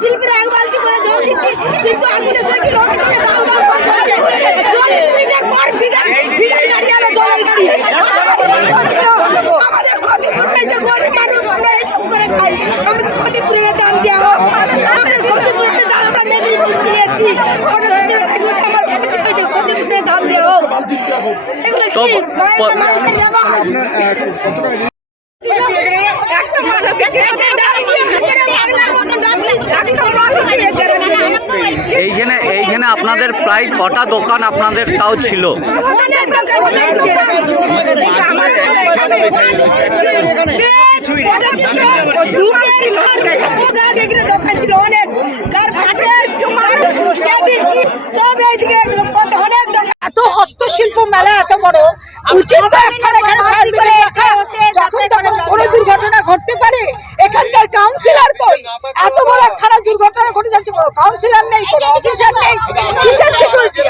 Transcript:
শিল্পীরা এক বালতি করে জল দিচ্ছি কিন্তু আগুনে সে কি লড়ে দিয়ে দাও দাও করে চলছে চল্লিশ মিনিটের পর বিঘার বিঘার গাড়ি আলো জলের গাড়ি। আমাদের ক্ষতিপূরণ হয়েছে গরিব মানুষ আমরা এইসব করে খাই। আমাদের ক্ষতিপূরণের দাম দেওয়া হোক। আমাদের ক্ষতিপূরণের দাম আমরা মেদিনীপুর দিয়ে এসছি আমার ক্ষতিপূরণের দাম দেওয়া হোক। এগুলো মানুষের ব্যবহার। এইখানে এইখানে আপনাদের প্রায় কটা দোকান আপনাদের তাও ছিল। এত হস্তশিল্প মেলা এত বড়। উচিত যখন কোনো দুর্ঘটনা ঘটতে পারে, এখানকার কাউন্সিলর কই? এত বড় ঘটনা ঘটে যাচ্ছে কোনো কাউন্সিলর নেই কোনো অফিসার নেই কিসের সিকিউরিটি